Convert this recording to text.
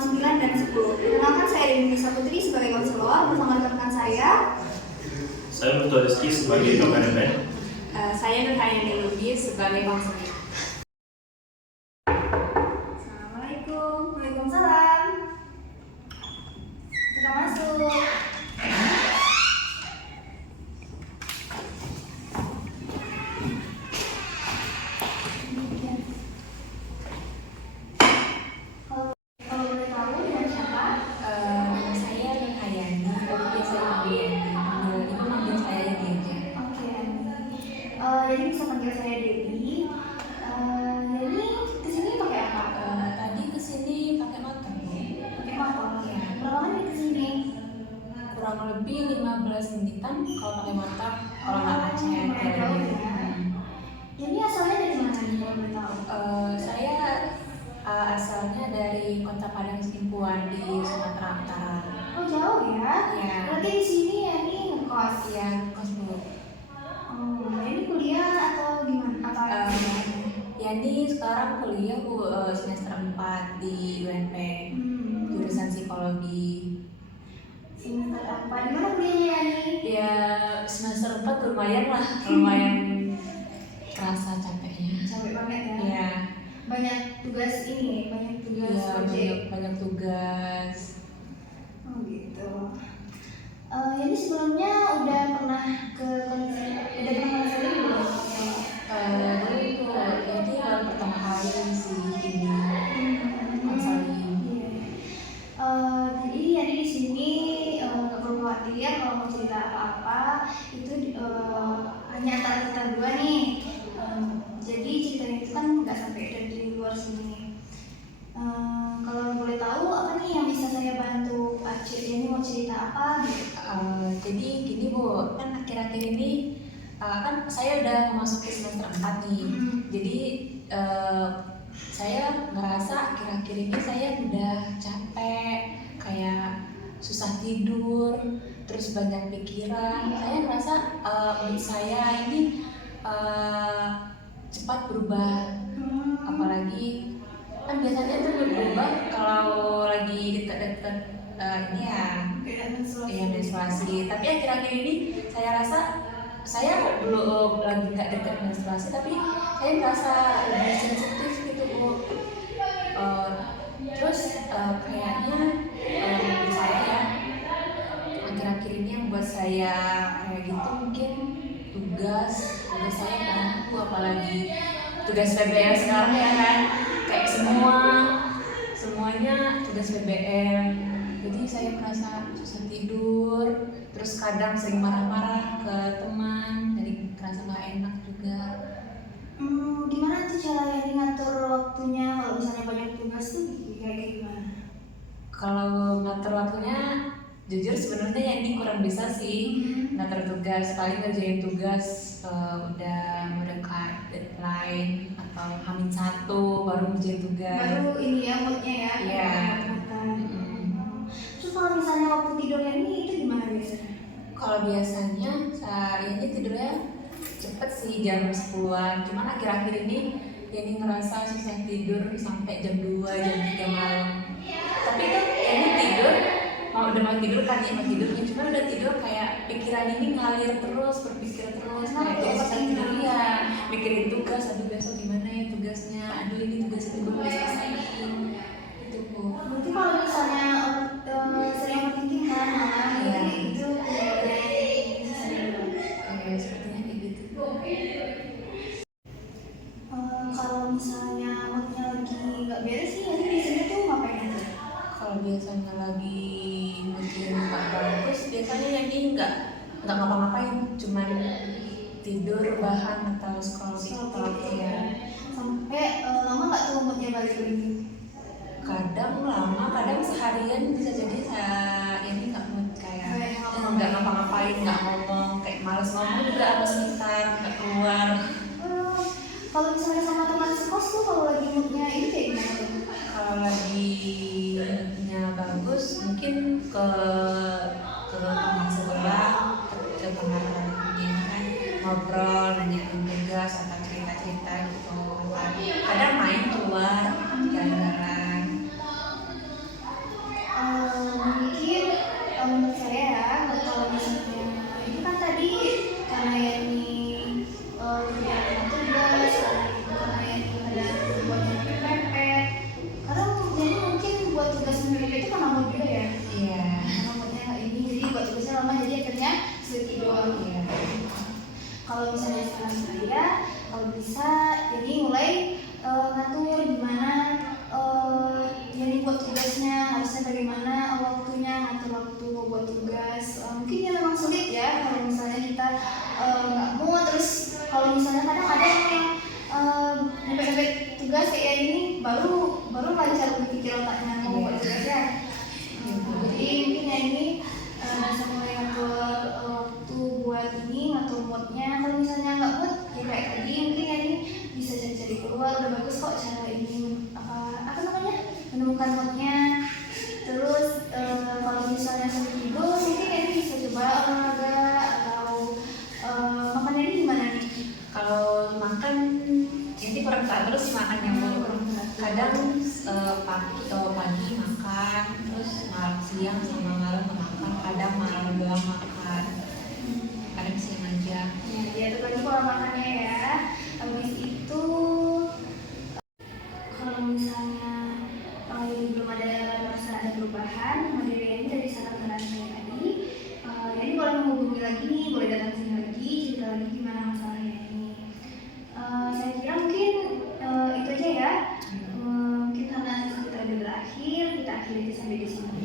9 dan 10. Perkenalkan, saya Denisa Putri sebagai konselor bersama rekan saya. Saya Putu Rizky sebagai kameramen. Saya Nurhayani Lubis sebagai konselor. Assalamualaikum. Waalaikumsalam. Kita masuk. Kalau boleh tahu dengan siapa? Nama saya Nurhayani, tapi biasa dipanggil Yani. Ibu manggil saya Yani aja. Oke, jadi bisa panggil saya Dewi. Jadi kesini pakai apa? Tadi kesini pakai motor Bu. Pakai motor. Ya. Berapa menit kesini? Kurang lebih 15 menitan kalau pakai motor. Kalau nggak macet. Lumayan jauh ya. Jadi asalnya dari mana nih kalau boleh tahu? Saya asalnya dari Kota Padang Simpuan di Sumatera Utara. Oh jauh ya? Ya. Berarti di sini Yani ngekos. Iya, kos Bu. Oh, ini kuliah atau gimana? Atau Yani sekarang kuliah Bu, semester 4 di UNP, jurusan psikologi. semester apa? Di mana kuliahnya Yani? Ya semester 4 lumayan kerasa capeknya. Capek banget ya? Iya. Banyak tugas ini, banyak tugas Iya, proyek. banyak tugas. Oh gitu. Yani sebelumnya udah pernah ke konseling belum? Dulu itu jadi baru pertama kali sih ini konseling. Jadi Yani di sini nggak perlu khawatir kalau mau cerita apa-apa itu hanya antara kita dua nih. Jadi ceritanya itu kan nggak sampai dari luar sini. Kalau boleh tahu apa nih yang bisa saya bantu? Acil Yani mau cerita apa gitu? Jadi gini Bu, kan akhir-akhir ini kan saya udah memasuki semester 4 nih. Jadi saya ngerasa akhir-akhir ini saya udah capek, kayak susah tidur, terus banyak pikiran. Saya ngerasa mood saya ini cepat berubah. Apalagi kan biasanya tuh berubah kalau lagi deket-deket ini ya menstruasi. Tapi akhir-akhir ini saya rasa saya belum lagi nggak dekat menstruasi, tapi saya merasa lebih sensitif gitu Bu. Terus kayaknya menurut saya ya akhir-akhir ini yang buat saya kayak gitu mungkin tugas saya banyak, apalagi tugas PBL sekarang ya kan, kayak semuanya tugas PBL. Jadi saya merasa susah tidur, terus kadang sering marah-marah ke teman, jadi merasa nggak enak juga. Gimana tuh cara Yani ngatur waktunya kalau misalnya banyak tugas tuh kayak gimana? Kalau ngatur waktunya, jujur sebenarnya Yani kurang bisa sih ngatur tugas. Paling ngerjain tugas udah mendekat deadline atau H-1 baru ngerjain tugas. Baru ini ya moodnya ya? Iya. Terus kalau misalnya waktu tidur Yani itu gimana biasanya? Kalau biasanya Yani tidurnya cepet sih, jam 10-an. Cuman akhir-akhir ini Yani ngerasa susah tidur sampai jam 2, jam 3 malam. Tapi itu Yani tidur, udah mau tidur kan ya, mau tidurnya, cuma udah tidur kayak pikiran ini ngalir terus, berpikir terus, kayak jadi susah tidur ya, mikirin tugas, aduh besok gimana ya tugasnya, aduh ini tugas itu belum selesaiin, gitu Bu. Berarti kalau misalnya sering overthinking kan malam Iya. itu Sepertinya kayak gitu. kalau misalnya moodnya lagi nggak beres nih Yani biasanya tuh ngapain aja? Kalau biasanya lagi mikirin nggak bagus, biasanya Yani nggak ngapa-ngapain, cuman tidur, bahan atau scroll TikTok ya. Sampai lama nggak tuh moodnya balik lagi? Kadang lama, kadang seharian bisa jadi Yani nggak mood, kayak nggak ngapa-ngapain, nggak ngomong, kayak males ngomong juga sama sekitar, nggak keluar. Kalau misalnya sama teman sekos tuh kalau lagi moodnya ini kayak gimana tuh? Kalau lagi moodnya bagus, mungkin ke kamar sebelah, ke kamar lainnya kan, ngobrol, nanyain tugas atau cerita-cerita gitu. Kadang main keluar jalan-jalan. kalau misalnya sekarang saya kalau bisa jadi mulai ngatur gimana jadi buat tugasnya harusnya bagaimana waktunya ngatur waktu buat tugas. Mungkin ya memang sulit ya kalau misalnya kita nggak mau terus kalau misalnya kadang ada yang nepet-nepet tugas kayak ini baru lancar berpikir otaknya mau buat tugas ya. Jadi mungkin ya ini bisa mulai ngatur waktu buat ini ngatur moodnya. Kalau misalnya nggak mood ya kayak tadi mungkin ya ini bisa cari-cari keluar, udah bagus kok cara ini apa namanya menemukan moodnya. Terus kalau misalnya sampai tidur mungkin ya ini bisa coba olahraga atau makannya ini gimana nih? Kalau makan jadi kurang teratur sih makannya Bu. Kadang pagi makan, terus siang sama malam makan, kadang malam doang makan, kadang siang aja. Ya itu tadi pola makannya ya. Habis itu kalau misalnya belum merasa ada perubahan, materi ini dari saran-saran saya tadi, ini boleh menghubungi lagi nih, boleh datang sini lagi, cerita lagi gimana masalahnya ini. Saya kira mungkin itu aja ya. Mungkin karena sesi kita udah berakhir, kita akhiri sampai di sini.